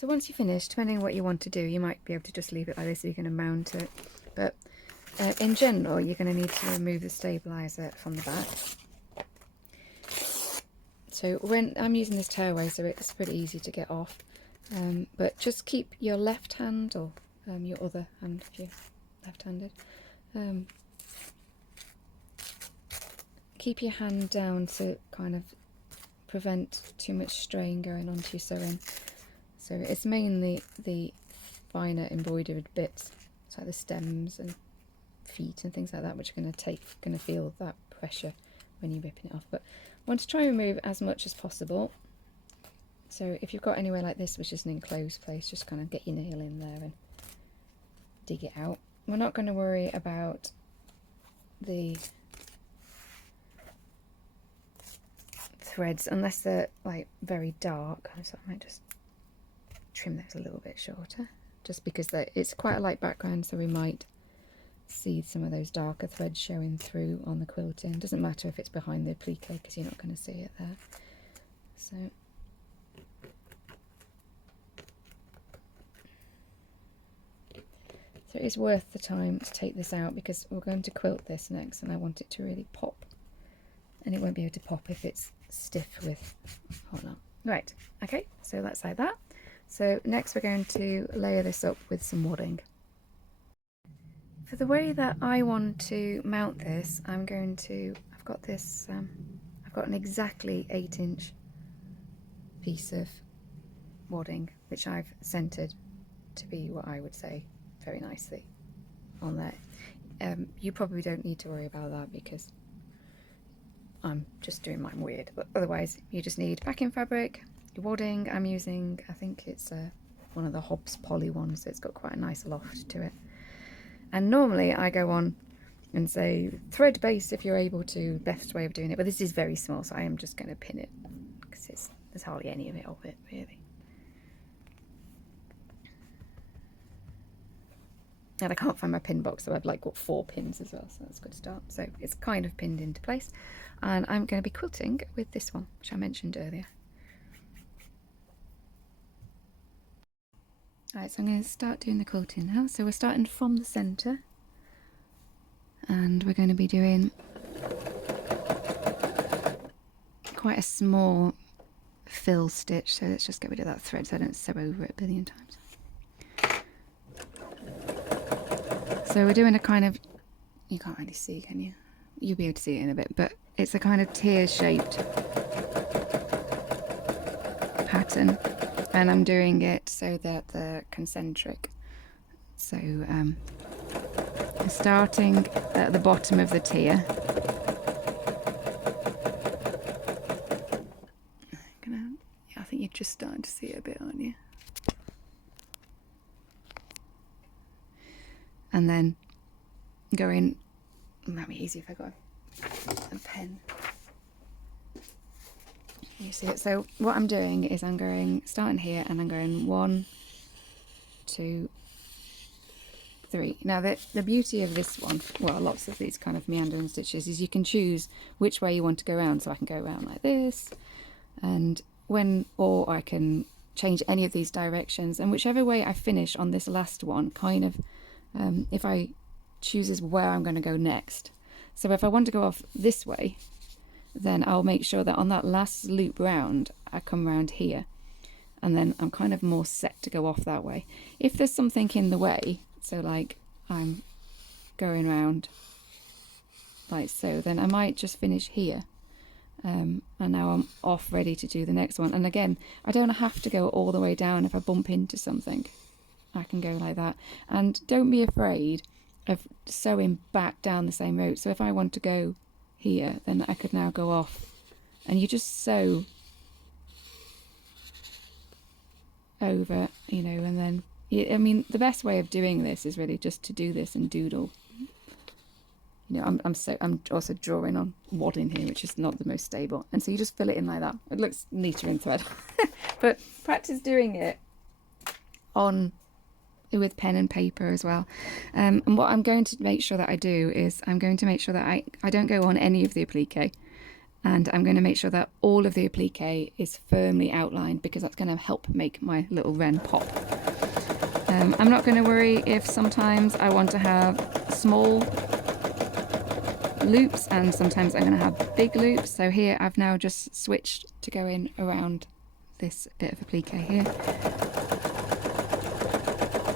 So once you finish, depending on what you want to do, you might be able to just leave it like this so you're going to mount it. But in general, you're going to need to remove the stabiliser from the back. So when I'm using this tearaway, so it's pretty easy to get off. But just keep your left hand, or your other hand if you're left-handed, keep your hand down to kind of prevent too much strain going onto your sewing. So it's mainly the finer embroidered bits, so like the stems and feet and things like that, which are going to feel that pressure when you're ripping it off. But I want to try and remove as much as possible. So if you've got anywhere like this, which is an enclosed place, just kind of get your nail in there and dig it out. We're not going to worry about the threads unless they're like very dark, so I might just trim those a little bit shorter, just because it's quite a light background, so we might see some of those darker threads showing through on the quilting. It doesn't matter if it's behind the applique because you're not going to see it there. So it is worth the time to take this out, because we're going to quilt this next and I want it to really pop, and it won't be able to pop if it's stiff with, hold on. Right, okay, so that's like that. So next we're going to layer this up with some wadding. For the way that I want to mount this, I've got this, I've got an exactly 8-inch piece of wadding, which I've centered to be what I would say very nicely on there. You probably don't need to worry about that because I'm just doing mine weird, but otherwise you just need backing fabric, your wadding. I'm using, I think it's one of the Hobbs poly ones, so it's got quite a nice loft to it. And normally I go on and say thread based if you're able to, best way of doing it, but this is very small, so I am just going to pin it because there's hardly any of it really. And I can't find my pin box, so I've like got 4 pins as well, so that's a good start. So it's kind of pinned into place, and I'm going to be quilting with this one, which I mentioned earlier. Alright, so I'm going to start doing the quilting now. So we're starting from the centre, and we're going to be doing quite a small fill stitch, so let's just get rid of that thread so I don't sew over it a billion times. So we're doing a kind of, you can't really see, can you? You'll be able to see it in a bit, but it's a kind of tear-shaped pattern, and I'm doing it so that they're concentric. So starting at the bottom of the tier. I think you're just starting to see it a bit, aren't you? And then going, it might be easy if I got a pen. You see it? So what I'm doing is I'm going, starting here, and I'm going 1, 2, 3. Now the beauty of this one, well, lots of these kind of meandering stitches, is you can choose which way you want to go around. So I can go around like this, and or I can change any of these directions, and whichever way I finish on this last one, kind of, if I chooses where I'm going to go next. So if I want to go off this way, then I'll make sure that on that last loop round I come round here, and then I'm kind of more set to go off that way. If there's something in the way, so like I'm going round like so, then I might just finish here, and now I'm off ready to do the next one. And again, I don't have to go all the way down. If I bump into something, I can go like that. And don't be afraid of sewing back down the same route. So if I want to go here, then I could now go off, and you just sew over, you know, and then I mean, the best way of doing this is really just to do this and doodle. You know, I'm also drawing on wadding here, which is not the most stable, and so you just fill it in like that. It looks neater in thread, but practice doing it on with pen and paper as well. And what I'm going to make sure that I do is I'm going to make sure that I don't go on any of the applique, And I'm going to make sure that all of the applique is firmly outlined, because that's going to help make my little wren pop. I'm not going to worry if sometimes I want to have small loops and sometimes I'm going to have big loops. So here I've now just switched to going around this bit of applique here.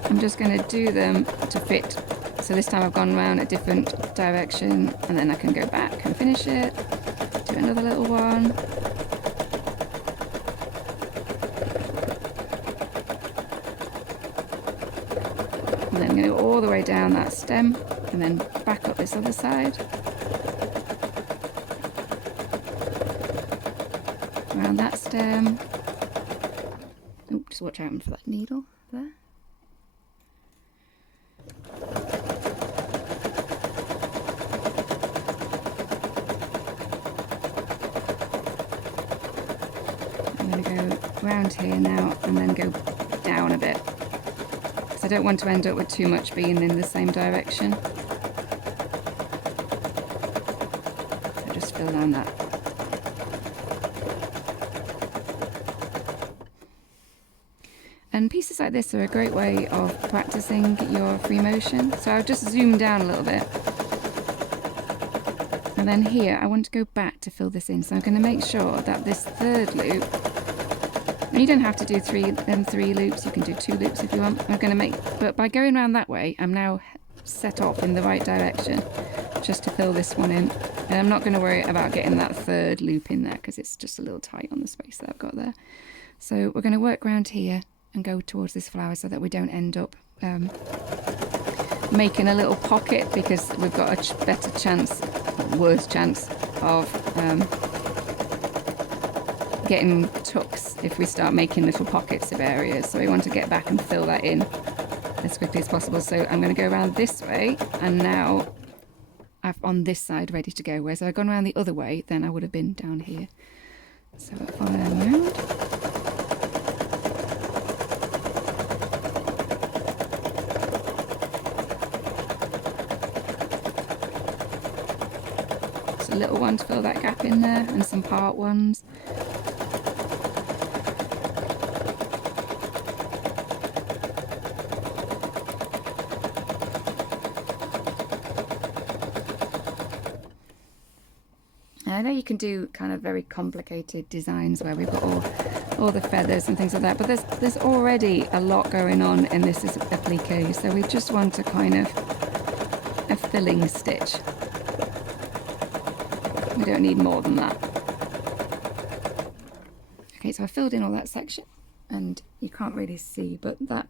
I'm just going to do them to fit. So this time I've gone around a different direction, and then I can go back and finish it. Do another little one. And then I'm going to go all the way down that stem and then back up this other side. Around that stem. Oh, just watch out for that needle there. I'm going to go around here now and then go down a bit, because I don't want to end up with too much being in the same direction. So just fill down that. And pieces like this are a great way of practicing your free motion. So I'll just zoom down a little bit. And then here, I want to go back to fill this in. So I'm going to make sure that this third loop, and you don't have to do three loops, you can do 2 loops if you want. I'm going to make, but by going around that way, I'm now set off in the right direction just to fill this one in. And I'm not going to worry about getting that third loop in there, because it's just a little tight on the space that I've got there. So we're going to work around here and go towards this flower so that we don't end up making a little pocket, because we've got a better chance, worse chance of getting tucks if we start making little pockets of areas. So we want to get back and fill that in as quickly as possible. So I'm going to go around this way, and now I'm on this side ready to go. Whereas if I'd gone around the other way, then I would have been down here. So I'll follow them around. A little one to fill that gap in there, and some part ones. I know you can do kind of very complicated designs where we've got all the feathers and things like that, but there's already a lot going on in this applique, so we just want a kind of a filling stitch. We don't need more than that. Okay, so I filled in all that section, and you can't really see, but that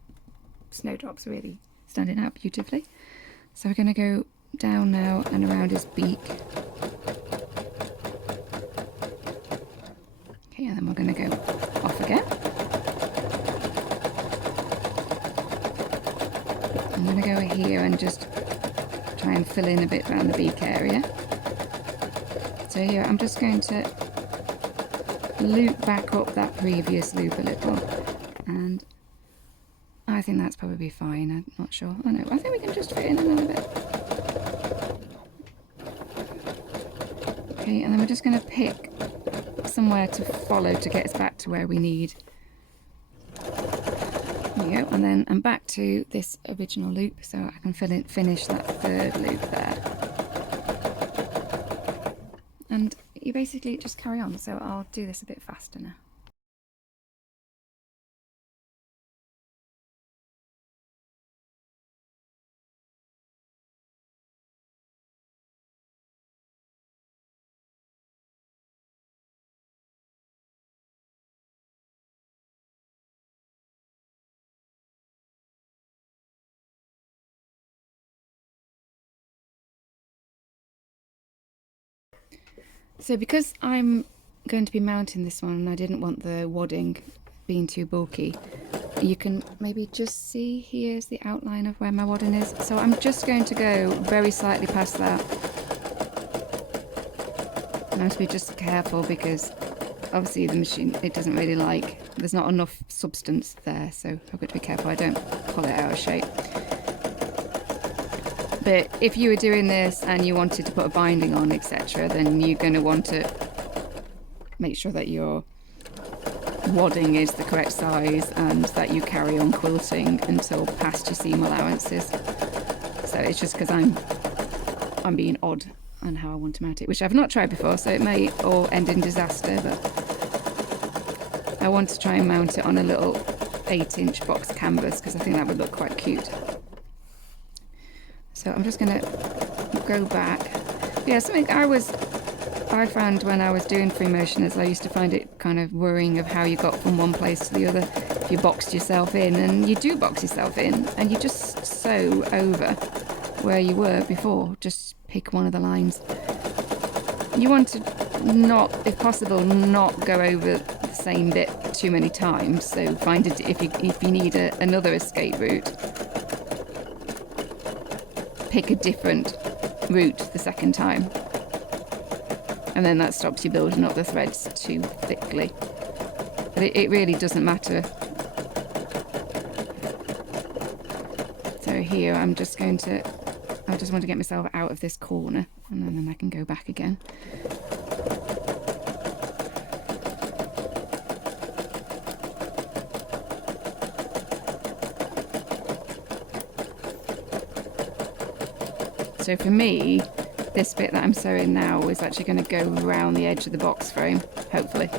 snowdrop's really standing out beautifully. So we're going to go down now and around his beak. Okay, and then we're going to go off again. I'm going to go here and just try and fill in a bit around the beak area. So here I'm just going to loop back up that previous loop a little, and I think that's probably fine. I'm not sure. Oh no, I think we can just fit in a little bit. Okay, and then we're just going to pick somewhere to follow to get us back to where we need. There we go, and then I'm back to this original loop, so I can finish that third loop there. And you basically just carry on, so I'll do this a bit faster now. So because I'm going to be mounting this one and I didn't want the wadding being too bulky, you can maybe just see here's the outline of where my wadding is. So I'm just going to go very slightly past that. And I have to be just careful because obviously the machine, it doesn't really like, there's not enough substance there, so I've got to be careful I don't pull it out of shape. But if you were doing this and you wanted to put a binding on, etc., then you're going to want to make sure that your wadding is the correct size and that you carry on quilting until past your seam allowances. So it's just because I'm being odd on how I want to mount it, which I've not tried before, so it may all end in disaster, but I want to try and mount it on a little 8-inch box canvas because I think that would look quite cute. So I'm just going to go back. Yeah, something I found when I was doing free motion is I used to find it kind of worrying of how you got from one place to the other if you boxed yourself in, and you do box yourself in and you just sew over where you were before. Just pick one of the lines. You want to not, if possible, not go over the same bit too many times, so find it if you need another escape route, pick a different route the second time. And then that stops you building up the threads too thickly. But it really doesn't matter. So here I just want to get myself out of this corner and then I can go back again. So for me, this bit that I'm sewing now is actually going to go around the edge of the box frame, hopefully.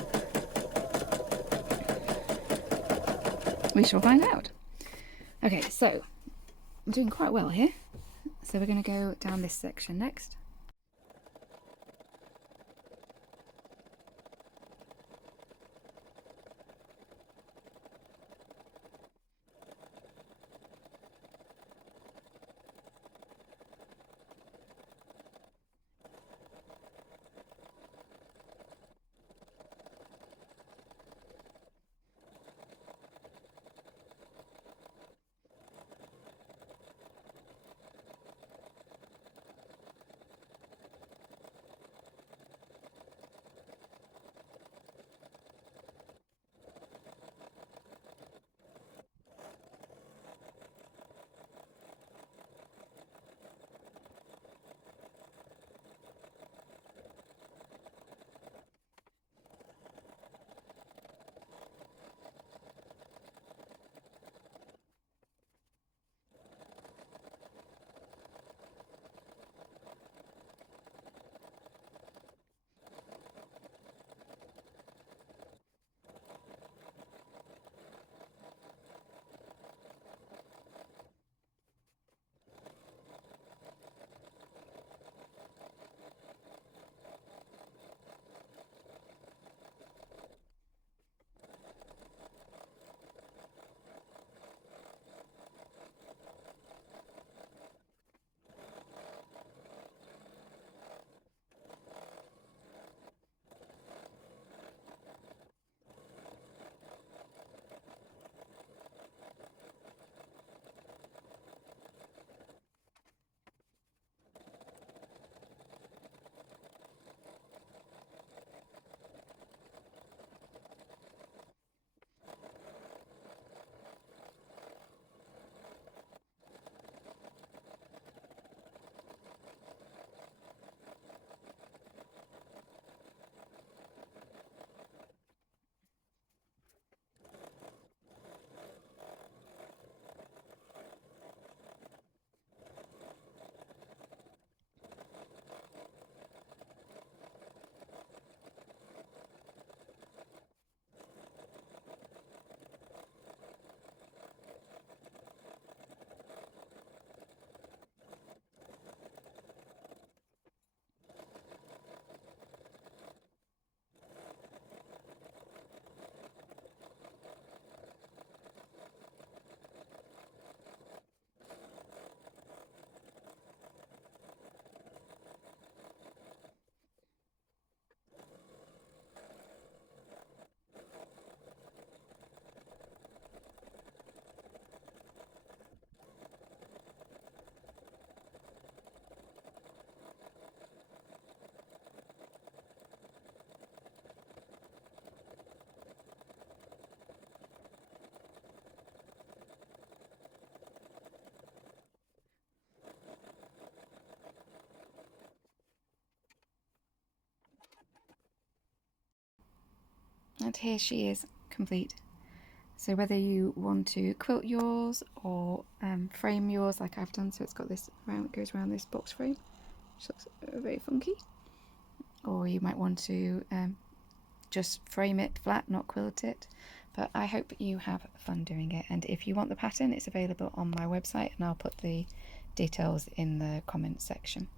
We shall find out. Okay, so I'm doing quite well here. So we're going to go down this section next. And here she is, complete. So whether you want to quilt yours or frame yours like I've done, so it's got this around, it goes around this box frame, which looks very funky, or you might want to just frame it flat, not quilt it. But I hope you have fun doing it, and if you want the pattern, it's available on my website, and I'll put the details in the comments section.